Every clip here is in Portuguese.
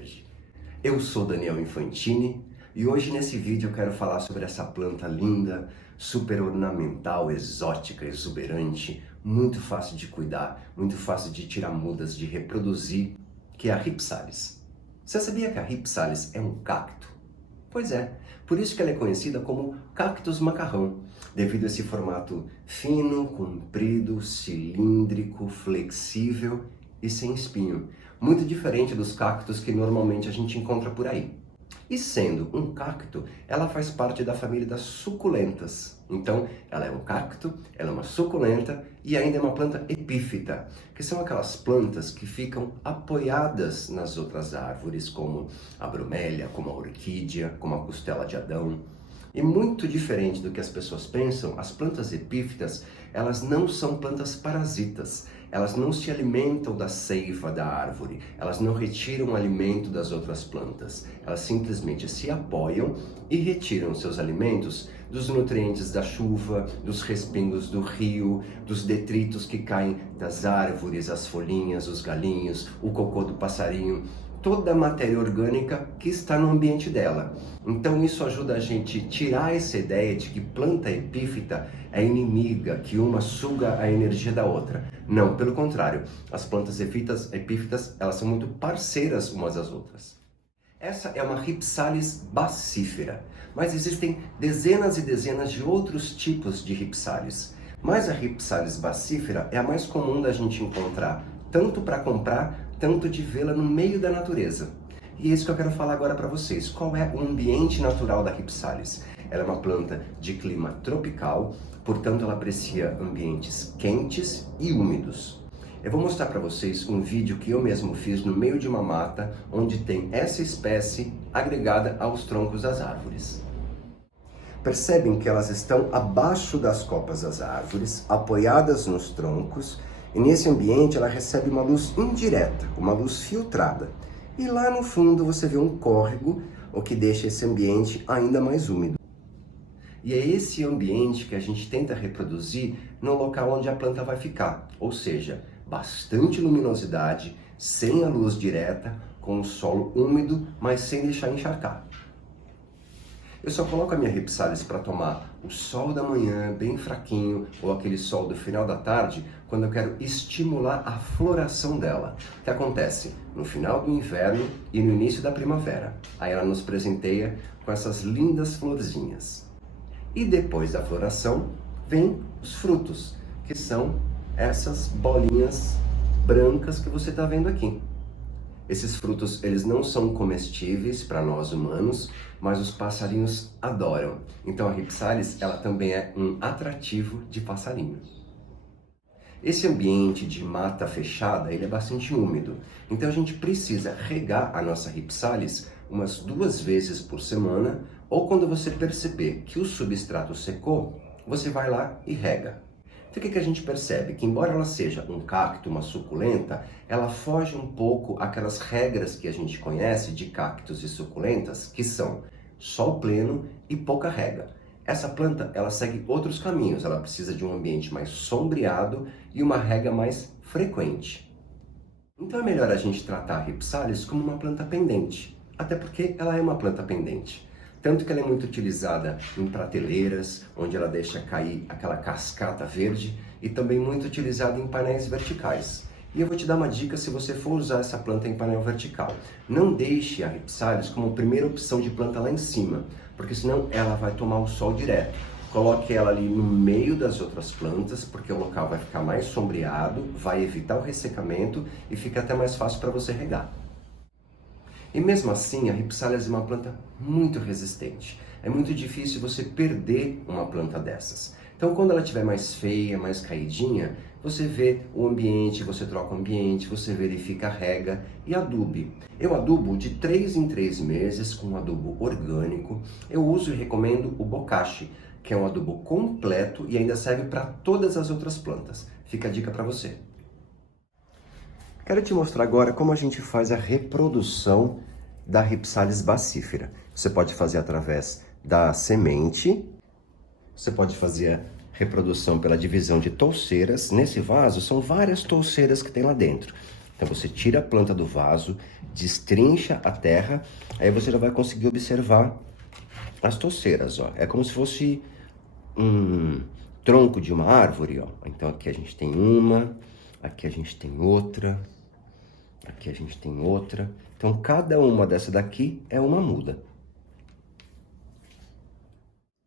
verde. Eu sou Daniel Infantini e hoje nesse vídeo eu quero falar sobre essa planta linda, super ornamental, exótica, exuberante, muito fácil de cuidar, muito fácil de tirar mudas, de reproduzir, que é a Rhipsalis. Você sabia que a Rhipsalis é um cacto? Pois é, por isso que ela é conhecida como cactus macarrão, devido a esse formato fino, comprido, cilíndrico, flexível e sem espinho, muito diferente dos cactos que normalmente a gente encontra por aí. E sendo um cacto, ela faz parte da família das suculentas. Então, ela é um cacto, ela é uma suculenta e ainda é uma planta epífita, que são aquelas plantas que ficam apoiadas nas outras árvores, como a bromélia, como a orquídea, como a costela de Adão. E muito diferente do que as pessoas pensam, as plantas epífitas, elas não são plantas parasitas. Elas não se alimentam da seiva da árvore, elas não retiram alimento das outras plantas. Elas simplesmente se apoiam e retiram seus alimentos dos nutrientes da chuva, dos respingos do rio, dos detritos que caem das árvores, as folhinhas, os galinhos, o cocô do passarinho, toda a matéria orgânica que está no ambiente dela. Então isso ajuda a gente a tirar essa ideia de que planta epífita é inimiga, que uma suga a energia da outra. Não, pelo contrário, as plantas epífitas elas são muito parceiras umas das outras. Essa é uma Rhipsalis bacífera, mas existem dezenas e dezenas de outros tipos de Rhipsalis. Mas a Rhipsalis bacífera é a mais comum da gente encontrar, tanto para comprar, tanto de vê-la no meio da natureza. E é isso que eu quero falar agora para vocês. Qual é o ambiente natural da Rhipsalis? Ela é uma planta de clima tropical, portanto ela aprecia ambientes quentes e úmidos. Eu vou mostrar para vocês um vídeo que eu mesmo fiz no meio de uma mata, onde tem essa espécie agregada aos troncos das árvores. Percebem que elas estão abaixo das copas das árvores, apoiadas nos troncos, e nesse ambiente ela recebe uma luz indireta, uma luz filtrada. E lá no fundo você vê um córrego, o que deixa esse ambiente ainda mais úmido. E é esse ambiente que a gente tenta reproduzir no local onde a planta vai ficar, ou seja, bastante luminosidade, sem a luz direta, com o solo úmido, mas sem deixar encharcar. Eu só coloco a minha Rhipsalis para tomar o sol da manhã, bem fraquinho, ou aquele sol do final da tarde, quando eu quero estimular a floração dela. O que acontece? No final do inverno e no início da primavera. Aí ela nos presenteia com essas lindas florzinhas. E depois da floração, vem os frutos, que são essas bolinhas brancas que você está vendo aqui. Esses frutos, eles não são comestíveis para nós humanos, mas os passarinhos adoram. Então a Rhipsalis, ela também é um atrativo de passarinho. Esse ambiente de mata fechada, ele é bastante úmido. Então a gente precisa regar a nossa Rhipsalis umas 2 vezes por semana, ou quando você perceber que o substrato secou, você vai lá e rega. Então o que a gente percebe? Que embora ela seja um cacto, uma suculenta, ela foge um pouco àquelas regras que a gente conhece de cactos e suculentas, que são sol pleno e pouca rega. Essa planta, ela segue outros caminhos, ela precisa de um ambiente mais sombreado e uma rega mais frequente. Então é melhor a gente tratar a Rhipsalis como uma planta pendente, até porque ela é uma planta pendente. Tanto que ela é muito utilizada em prateleiras, onde ela deixa cair aquela cascata verde, e também muito utilizada em painéis verticais. E eu vou te dar uma dica se você for usar essa planta em painel vertical. Não deixe a Rhipsalis como primeira opção de planta lá em cima, porque senão ela vai tomar o sol direto. Coloque ela ali no meio das outras plantas, porque o local vai ficar mais sombreado, vai evitar o ressecamento e fica até mais fácil para você regar. E mesmo assim, a Rhipsalis é uma planta muito resistente. É muito difícil você perder uma planta dessas. Então, quando ela estiver mais feia, mais caidinha, você vê o ambiente, você troca o ambiente, você verifica a rega e adube. Eu adubo de 3 em 3 meses com um adubo orgânico. Eu uso e recomendo o Bokashi, que é um adubo completo e ainda serve para todas as outras plantas. Fica a dica para você. Quero te mostrar agora como a gente faz a reprodução da Rhipsalis bacífera. Você pode fazer através da semente, você pode fazer a reprodução pela divisão de touceiras. Nesse vaso são várias touceiras que tem lá dentro. Então você tira a planta do vaso, destrincha a terra, aí você já vai conseguir observar as toceiras, ó. É como se fosse um tronco de uma árvore, ó. Então aqui a gente tem uma, aqui a gente tem outra, aqui a gente tem outra. Então cada uma dessa daqui é uma muda.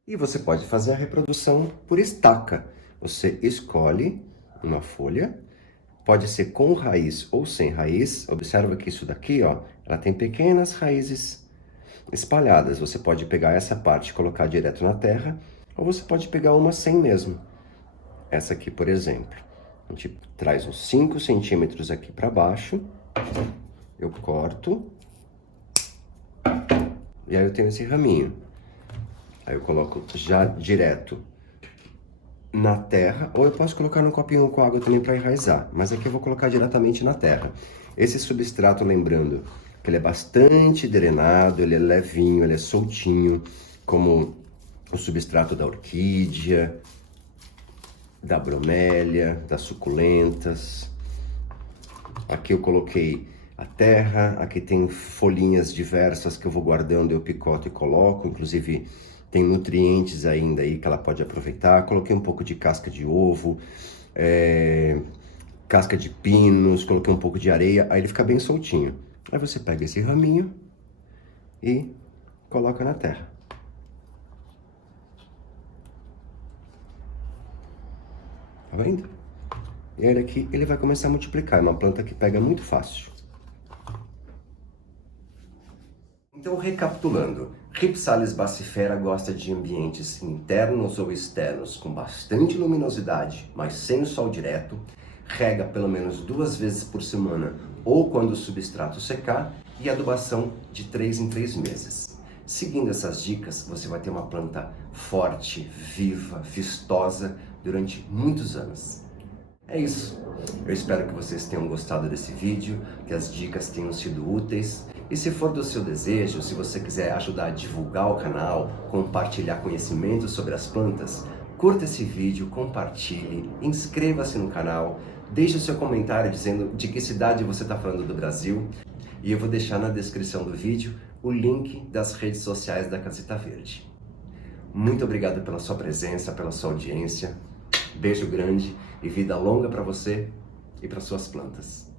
E você pode fazer a reprodução por estaca. Você escolhe uma folha, pode ser com raiz ou sem raiz. Observa que isso daqui, ó, ela tem pequenas raízes espalhadas. Você pode pegar essa parte e colocar direto na terra, ou você pode pegar uma sem mesmo. Essa aqui, por exemplo. A gente traz uns 5 centímetros aqui para baixo. Eu corto. E aí eu tenho esse raminho. Aí eu coloco já direto na terra, ou eu posso colocar num copinho com água também para enraizar, mas aqui eu vou colocar diretamente na terra. Esse substrato, lembrando que ele é bastante drenado, ele é levinho, ele é soltinho, como o substrato da orquídea, da bromélia, das suculentas. Aqui eu coloquei a terra, aqui tem folhinhas diversas que eu vou guardando, eu picoto e coloco, inclusive tem nutrientes ainda aí que ela pode aproveitar. Coloquei um pouco de casca de ovo, casca de pinos, coloquei um pouco de areia, aí ele fica bem soltinho. Aí você pega esse raminho e coloca na terra. Tá vendo? E aí aqui ele vai começar a multiplicar, é uma planta que pega muito fácil. Então, recapitulando, Rhipsalis bacifera gosta de ambientes internos ou externos com bastante luminosidade, mas sem o sol direto, rega pelo menos 2 vezes por semana ou quando o substrato secar e adubação de 3 em 3 meses. Seguindo essas dicas, você vai ter uma planta forte, viva, vistosa durante muitos anos. É isso. Eu espero que vocês tenham gostado desse vídeo, que as dicas tenham sido úteis. E se for do seu desejo, se você quiser ajudar a divulgar o canal, compartilhar conhecimentos sobre as plantas, curta esse vídeo, compartilhe, inscreva-se no canal, deixe o seu comentário dizendo de que cidade você está falando do Brasil. E eu vou deixar na descrição do vídeo o link das redes sociais da Casita Verde. Muito obrigado pela sua presença, pela sua audiência. Beijo grande e vida longa para você e para suas plantas.